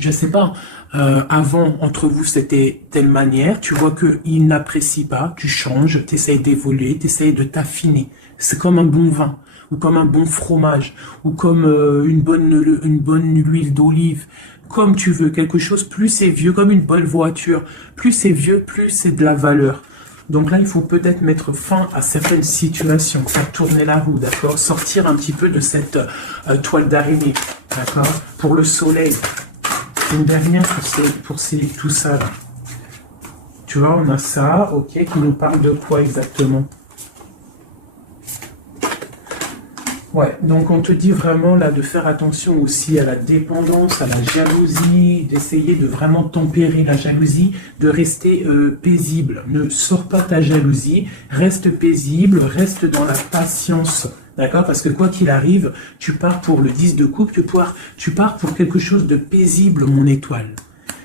je sais pas, avant, entre vous, c'était telle manière, tu vois qu'il n'apprécie pas, tu changes, tu essayes d'évoluer, tu essayes de t'affiner. C'est comme un bon vin, ou comme un bon fromage, ou comme une bonne huile d'olive, comme tu veux, quelque chose, plus c'est vieux, comme une bonne voiture, plus c'est vieux, plus c'est de la valeur. Donc là, il faut peut-être mettre fin à certaines situations, faire tourner la roue, d'accord? Sortir un petit peu de cette toile d'araignée, d'accord? Pour le soleil, une dernière pour tout ça là. Tu vois, on a ça, ok, qui nous parle de quoi exactement? Ouais, donc on te dit vraiment là de faire attention aussi à la dépendance, à la jalousie, d'essayer de vraiment tempérer la jalousie, de rester paisible. Ne sors pas ta jalousie, reste paisible, reste dans la patience. D'accord? Parce que quoi qu'il arrive, tu pars pour le 10 de coupe, tu pars pour quelque chose de paisible, mon étoile.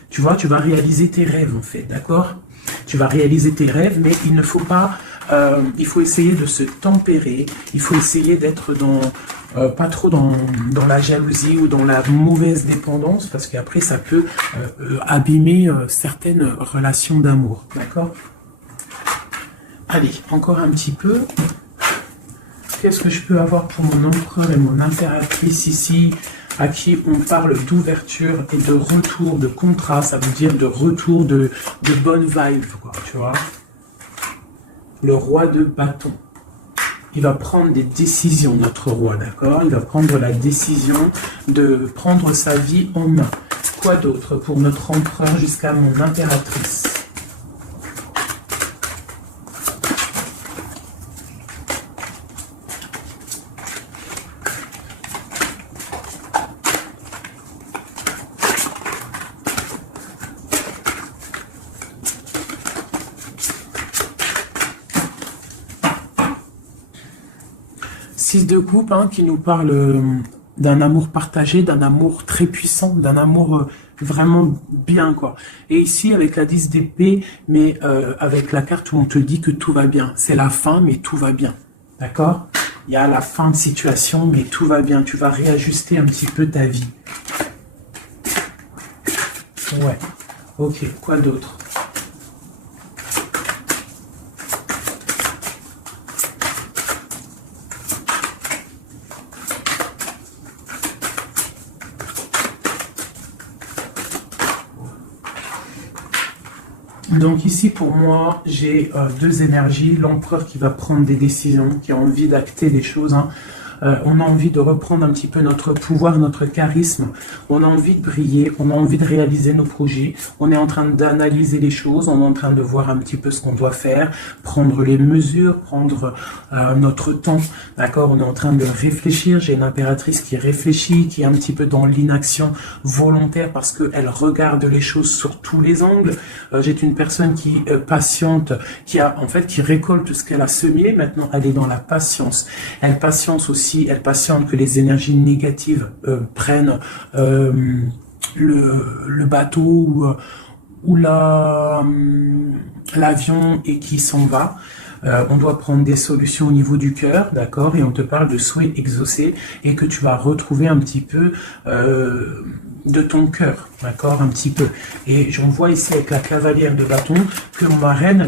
Tu vois, tu vas réaliser tes rêves en fait, d'accord? Tu vas réaliser tes rêves, mais il ne faut pas... il faut essayer de se tempérer, il faut essayer d'être pas trop dans la jalousie ou dans la mauvaise dépendance, parce qu'après ça peut abîmer certaines relations d'amour, d'accord? Allez, encore un petit peu. Qu'est-ce que je peux avoir pour mon empereur et mon impératrice ici, à qui on parle d'ouverture et de retour, de contrat, ça veut dire de retour de bonne vibe, quoi, tu vois? Le roi de bâton. Il va prendre des décisions, notre roi, d'accord? Il va prendre la décision de prendre sa vie en main. Quoi d'autre pour notre empereur jusqu'à mon impératrice? Six de coupe, hein, qui nous parle d'un amour partagé, d'un amour très puissant, d'un amour vraiment bien, quoi. Et ici, avec la 10 d'épée, mais avec la carte où on te dit que tout va bien. C'est la fin, mais tout va bien. D'accord? Il y a la fin de situation, mais tout va bien. Tu vas réajuster un petit peu ta vie. Ouais. Ok, quoi d'autre? Donc ici, pour moi, j'ai deux énergies. L'empereur qui va prendre des décisions, qui a envie d'acter des choses. Hein. On a envie de reprendre un petit peu notre pouvoir, notre charisme. On a envie de briller, on a envie de réaliser nos projets. On est en train d'analyser les choses, on est en train de voir un petit peu ce qu'on doit faire, prendre les mesures, prendre notre temps. D'accord? On est en train de réfléchir. J'ai une impératrice qui réfléchit, qui est un petit peu dans l'inaction volontaire parce qu'elle regarde les choses sur tous les angles. J'ai une personne qui patiente, qui récolte ce qu'elle a semé. Maintenant, elle est dans la patience. Elle patience aussi. Elle patiente que les énergies négatives prennent le bateau ou l'avion et qui s'en va. On doit prendre des solutions au niveau du cœur, d'accord, et on te parle de souhaits exaucés et que tu vas retrouver un petit peu de ton cœur, d'accord, un petit peu. Et j'en vois ici avec la cavalière de bâton que ma reine,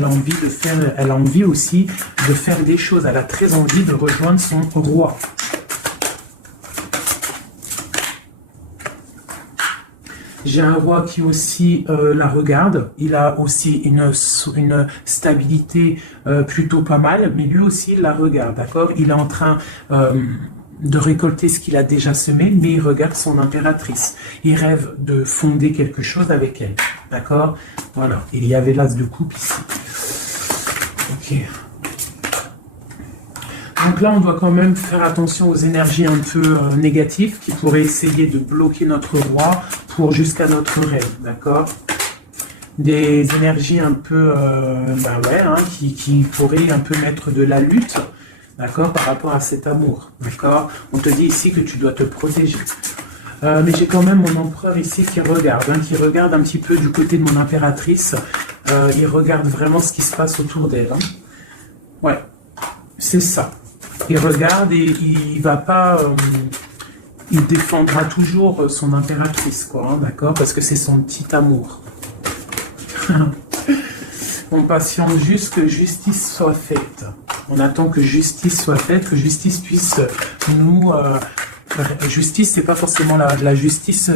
elle a envie aussi de faire des choses. Elle a très envie de rejoindre son roi. J'ai un roi qui aussi la regarde. Il a aussi une stabilité plutôt pas mal, mais lui aussi il la regarde, d'accord. Il est en train de récolter ce qu'il a déjà semé, mais il regarde son impératrice. Il rêve de fonder quelque chose avec elle, d'accord. Voilà, il y avait l'as de coupe ici. Ok. Donc là, on doit quand même faire attention aux énergies un peu négatives qui pourraient essayer de bloquer notre roi pour jusqu'à notre reine, d'accord. Des énergies un peu, qui pourraient un peu mettre de la lutte, d'accord, par rapport à cet amour, d'accord. On te dit ici que tu dois te protéger. Mais j'ai quand même mon empereur ici qui regarde un petit peu du côté de mon impératrice. Il regarde vraiment ce qui se passe autour d'elle. Hein. Ouais, c'est ça. Il regarde et il va pas... il défendra toujours son impératrice, quoi, hein, d'accord, parce que c'est son petit amour. On patiente juste que justice soit faite. On attend que justice soit faite, que justice puisse nous... justice, c'est pas forcément la justice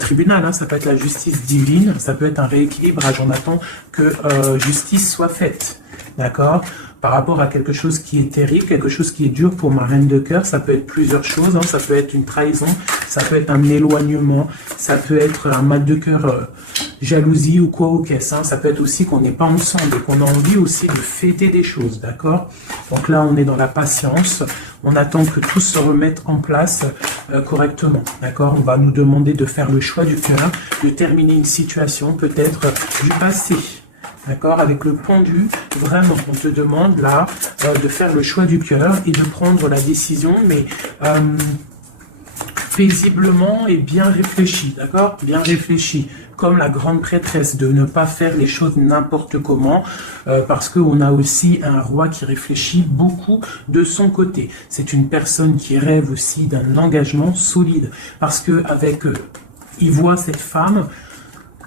tribunal, hein, ça peut être la justice divine, ça peut être un rééquilibrage. On attend que justice soit faite, d'accord, par rapport à quelque chose qui est terrible, quelque chose qui est dur pour ma reine de cœur. Ça peut être plusieurs choses, hein. Ça peut être une trahison, ça peut être un éloignement, ça peut être un mal de cœur, jalousie ou quoi ou qu'est-ce, hein. Ça peut être aussi qu'on n'est pas ensemble et qu'on a envie aussi de fêter des choses, d'accord. Donc là, on est dans la patience, on attend que tout se remette en place correctement, d'accord. On va nous demander de faire le choix du cœur, de terminer une situation peut-être du passé. D'accord, avec le pendu, vraiment, on te demande là de faire le choix du cœur et de prendre la décision, mais paisiblement et bien réfléchi, d'accord, bien réfléchi, comme la grande prêtresse, de ne pas faire les choses n'importe comment, parce qu'on a aussi un roi qui réfléchit beaucoup de son côté. C'est une personne qui rêve aussi d'un engagement solide, parce que avec il voit cette femme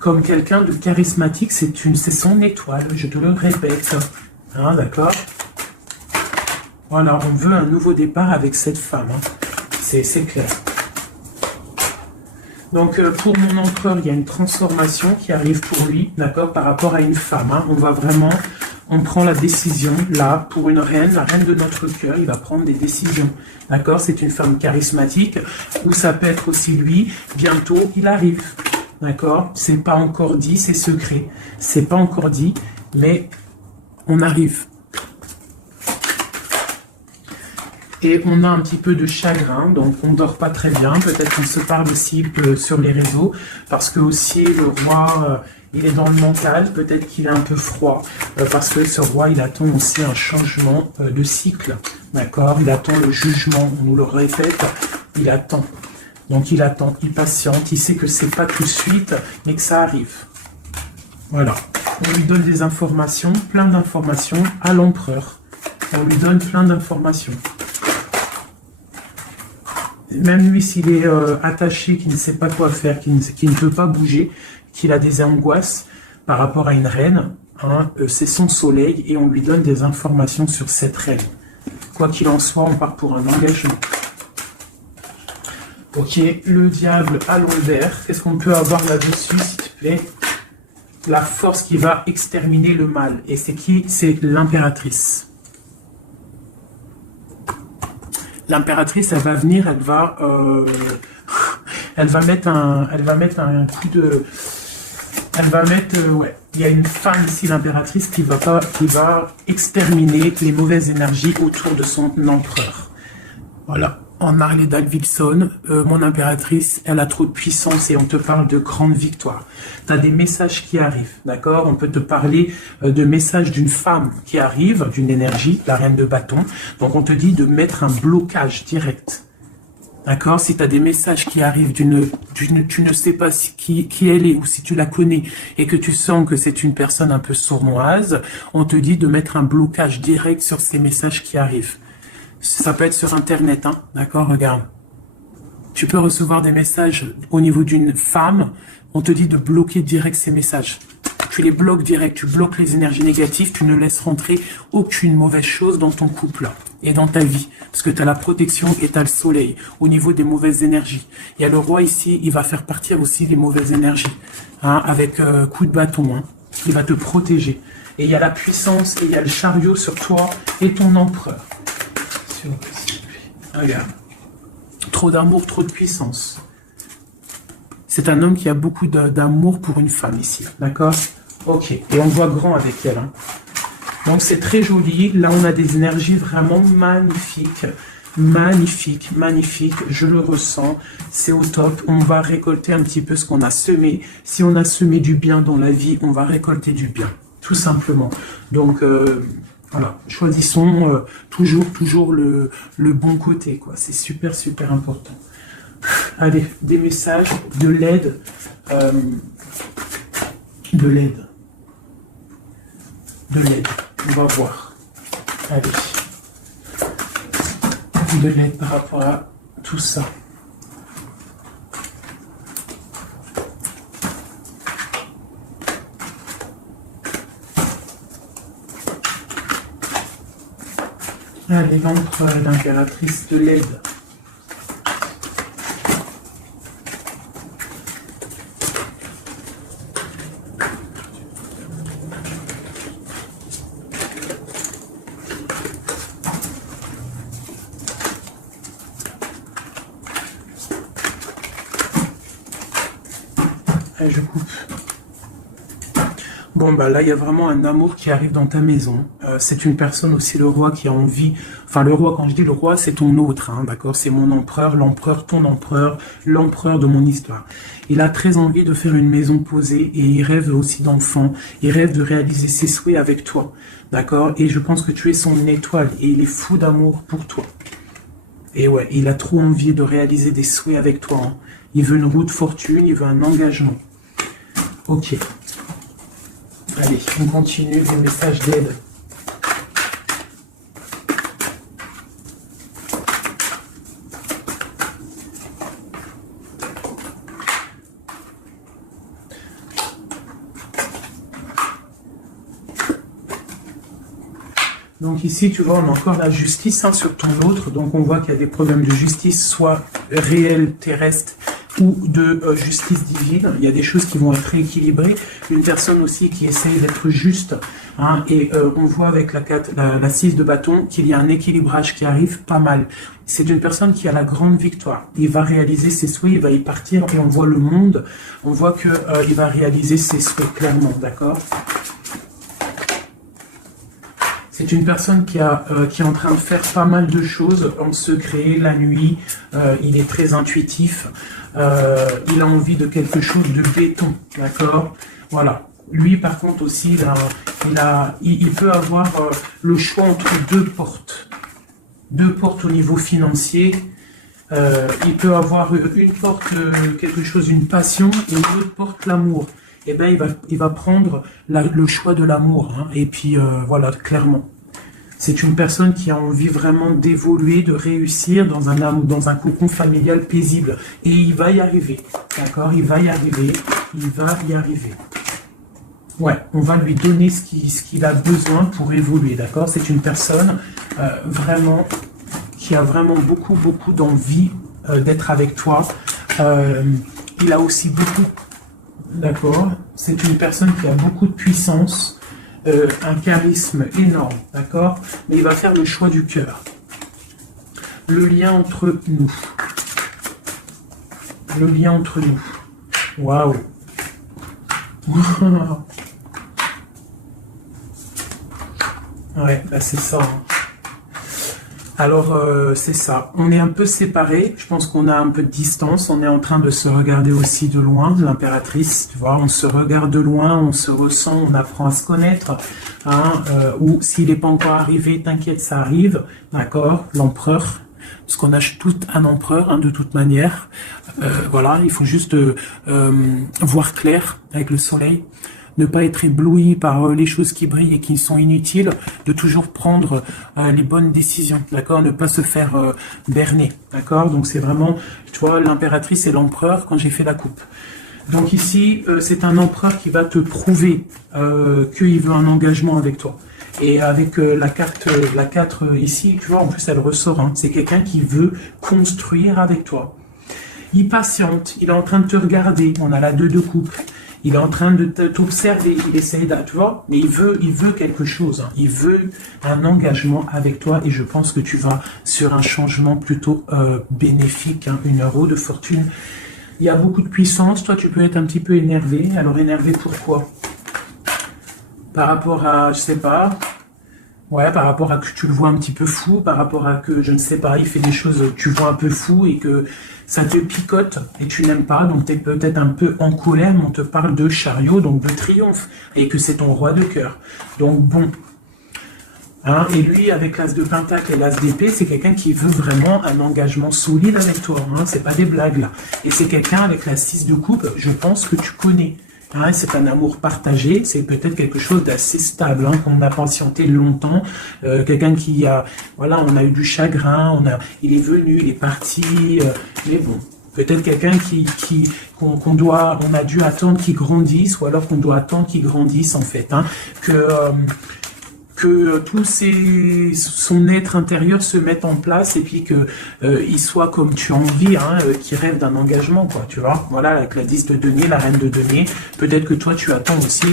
comme quelqu'un de charismatique, c'est son étoile, je te le répète, hein, d'accord. Voilà, on veut un nouveau départ avec cette femme, hein. C'est clair. Donc pour mon empereur, il y a une transformation qui arrive pour lui, d'accord, par rapport à une femme, hein. On prend la décision, là, pour une reine, la reine de notre cœur, il va prendre des décisions, d'accord. C'est une femme charismatique, ou ça peut être aussi lui, bientôt il arrive. D'accord, c'est pas encore dit, c'est secret. C'est pas encore dit, mais on arrive. Et on a un petit peu de chagrin, donc on dort pas très bien. Peut-être qu'on se parle aussi sur les réseaux, parce que aussi le roi, il est dans le mental. Peut-être qu'il est un peu froid, parce que ce roi, il attend aussi un changement de cycle. D'accord, il attend le jugement. On nous le répète, il attend. Donc il attend, il patiente, il sait que c'est pas tout de suite, mais que ça arrive. Voilà. On lui donne des informations, plein d'informations à l'empereur. On lui donne plein d'informations. Même lui, s'il est attaché, qu'il ne sait pas quoi faire, qu'il ne peut pas bouger, qu'il a des angoisses par rapport à une reine, hein, c'est son soleil, et on lui donne des informations sur cette reine. Quoi qu'il en soit, on part pour un engagement. Ok, le diable à l'envers. Qu'est-ce qu'on peut avoir là-dessus, s'il te plaît? La force qui va exterminer le mal. Et c'est qui? C'est l'impératrice. L'impératrice, elle va venir, elle va mettre un coup de... ouais. Il y a une femme ici, l'impératrice, qui va exterminer les mauvaises énergies autour de son empereur. Voilà. En Harley Davidson, mon impératrice, elle a trop de puissance et on te parle de grandes victoires. Tu as des messages qui arrivent, d'accord? On peut te parler de messages d'une femme qui arrive, d'une énergie, la reine de bâton. Donc on te dit de mettre un blocage direct. D'accord? Si tu as des messages qui arrivent tu ne sais pas qui elle est ou si tu la connais et que tu sens que c'est une personne un peu sournoise, on te dit de mettre un blocage direct sur ces messages qui arrivent. Ça peut être sur Internet, hein? D'accord? Regarde. Tu peux recevoir des messages au niveau d'une femme, on te dit de bloquer direct ces messages. Tu les bloques direct, tu bloques les énergies négatives, tu ne laisses rentrer aucune mauvaise chose dans ton couple et dans ta vie. Parce que tu as la protection et tu as le soleil au niveau des mauvaises énergies. Il y a le roi ici, il va faire partir aussi les mauvaises énergies, hein, avec coup de bâton. Hein. Il va te protéger. Et il y a la puissance et il y a le chariot sur toi et ton empereur. Regarde. Trop d'amour, trop de puissance. C'est un homme qui a beaucoup d'amour pour une femme ici, d'accord? Ok, et on voit grand avec elle. Hein. Donc c'est très joli. Là, on a des énergies vraiment magnifiques. Magnifique, magnifique. Je le ressens. C'est au top. On va récolter un petit peu ce qu'on a semé. Si on a semé du bien dans la vie, on va récolter du bien. Tout simplement. Donc, voilà. Choisissons toujours le bon côté, quoi. C'est super, super important. Allez, des messages, de l'aide. De l'aide. De l'aide. On va voir. Allez. De l'aide par rapport à tout ça. Allez, l'empereur et l'impératrice de l'aide. Allez, je coupe. Bon, bah là, il y a vraiment un amour qui arrive dans ta maison. C'est une personne aussi, le roi, qui a envie... Enfin, le roi, quand je dis le roi, c'est ton autre, hein, d'accord? C'est mon empereur, l'empereur, ton empereur, l'empereur de mon histoire. Il a très envie de faire une maison posée et il rêve aussi d'enfants. Il rêve de réaliser ses souhaits avec toi, d'accord? Et je pense que tu es son étoile et il est fou d'amour pour toi. Et ouais, il a trop envie de réaliser des souhaits avec toi. Hein. Il veut une route fortune, il veut un engagement. Ok. Allez, on continue les messages d'aide. Donc ici, tu vois, on a encore la justice hein, sur ton autre. Donc on voit qu'il y a des problèmes de justice, soit réels, terrestres, ou de justice divine. Il y a des choses qui vont être rééquilibrées. Une personne aussi qui essaye d'être juste. Hein, et on voit avec la 6 de bâton qu'il y a un équilibrage qui arrive pas mal. C'est une personne qui a la grande victoire. Il va réaliser ses souhaits, il va y partir et on voit le monde. On voit que il va réaliser ses souhaits clairement, d'accord ? C'est une personne qui est en train de faire pas mal de choses en secret, la nuit. Il est très intuitif. Il a envie de quelque chose de béton, d'accord? Voilà. Lui, par contre, aussi, il peut avoir le choix entre deux portes. Deux portes au niveau financier. Il peut avoir une porte, quelque chose, une passion, et une autre porte, l'amour. Eh bien, il va prendre le choix de l'amour. Hein, et puis, voilà, clairement. C'est une personne qui a envie vraiment d'évoluer, de réussir dans un cocon familial paisible. Et il va y arriver. D'accord? Il va y arriver. Il va y arriver. Ouais, on va lui donner ce qu'il a besoin pour évoluer. D'accord? C'est une personne vraiment qui a vraiment beaucoup d'envie d'être avec toi. Il a aussi beaucoup... D'accord? C'est une personne qui a beaucoup de puissance, un charisme énorme, d'accord? Mais il va faire le choix du cœur. Le lien entre nous. Le lien entre nous. Waouh! Ouais, bah c'est ça. Hein. Alors, c'est ça. On est un peu séparés. Je pense qu'on a un peu de distance. On est en train de se regarder aussi de loin, l'impératrice. Tu vois, on se regarde de loin, on se ressent, on apprend à se connaître. Hein, ou s'il n'est pas encore arrivé, t'inquiète, ça arrive. D'accord? L'empereur, parce qu'on a tout un empereur, hein, de toute manière. Voilà, il faut juste voir clair avec le soleil, ne pas être ébloui par les choses qui brillent et qui sont inutiles, de toujours prendre les bonnes décisions, d'accord, ne pas se faire berner, d'accord. Donc c'est vraiment, tu vois, l'impératrice et l'empereur quand j'ai fait la coupe. Donc ici, c'est un empereur qui va te prouver qu'il veut un engagement avec toi. Et avec la carte, la 4 ici, tu vois, en plus elle ressort, hein, c'est quelqu'un qui veut construire avec toi. Il patiente, il est en train de te regarder, on a la 2 de coupe, il est en train de t'observer, il essaye, tu vois, mais il veut quelque chose, hein, il veut un engagement avec toi et je pense que tu vas sur un changement plutôt bénéfique, hein, une roue de fortune. Il y a beaucoup de puissance, toi tu peux être un petit peu énervé, alors énervé pourquoi? Par rapport à, je sais pas, ouais, par rapport à que tu le vois un petit peu fou, par rapport à que, je ne sais pas, il fait des choses que tu vois un peu fou et que ça te picote et tu n'aimes pas, donc tu es peut-être un peu en colère, mais on te parle de chariot, donc de triomphe, et que c'est ton roi de cœur. Donc bon. Hein, et lui, avec l'as de pentacle et l'as d'épée, c'est quelqu'un qui veut vraiment un engagement solide avec toi. Hein, c'est pas des blagues là. Et c'est quelqu'un avec la 6 de coupe, je pense que tu connais. Hein, c'est un amour partagé, c'est peut-être quelque chose d'assez stable, hein, qu'on a patienté longtemps. Quelqu'un qui a, voilà, on a eu du chagrin, il est venu, il est parti, mais bon. Peut-être quelqu'un on a dû attendre qu'il grandisse, ou alors qu'on doit attendre qu'il grandisse en fait, hein, que tout son être intérieur se mette en place et puis que il soit comme tu as envie, hein, qui rêve d'un engagement, quoi, tu vois. Voilà, avec la 10 de denier, la reine de denier, peut-être que toi tu attends aussi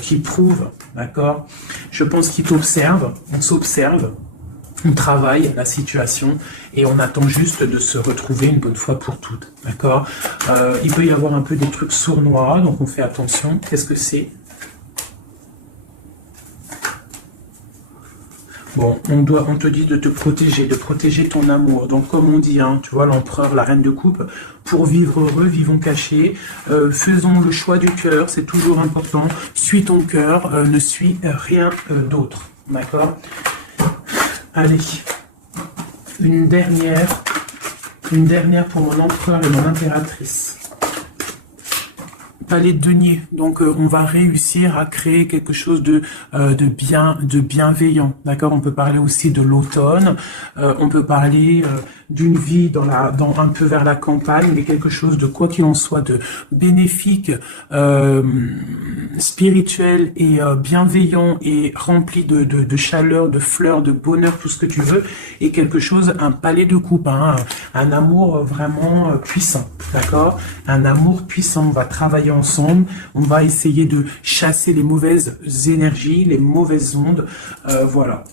qu'il prouve, d'accord. Je pense qu'il t'observe, on s'observe, on travaille la situation et on attend juste de se retrouver une bonne fois pour toutes, d'accord. Il peut y avoir un peu des trucs sournois, donc on fait attention. Qu'est-ce que c'est? Bon, on te dit de te protéger, de protéger ton amour. Donc, comme on dit, hein, tu vois, l'empereur, la reine de coupe, pour vivre heureux, vivons cachés, faisons le choix du cœur, c'est toujours important. Suis ton cœur, ne suis rien d'autre. D'accord? Allez, une dernière pour mon empereur et mon impératrice. Palais de denier, donc on va réussir à créer quelque chose de bienveillant, d'accord. On peut parler aussi de l'automne, on peut parler d'une vie un peu vers la campagne, mais quelque chose de, quoi qu'il en soit, de bénéfique, spirituel et bienveillant et rempli de chaleur, de fleurs, de bonheur, tout ce que tu veux, et quelque chose, un palais de coupe, hein, un amour vraiment puissant, d'accord. Un amour puissant, on va travailler ensemble, on va essayer de chasser les mauvaises énergies, les mauvaises ondes, voilà.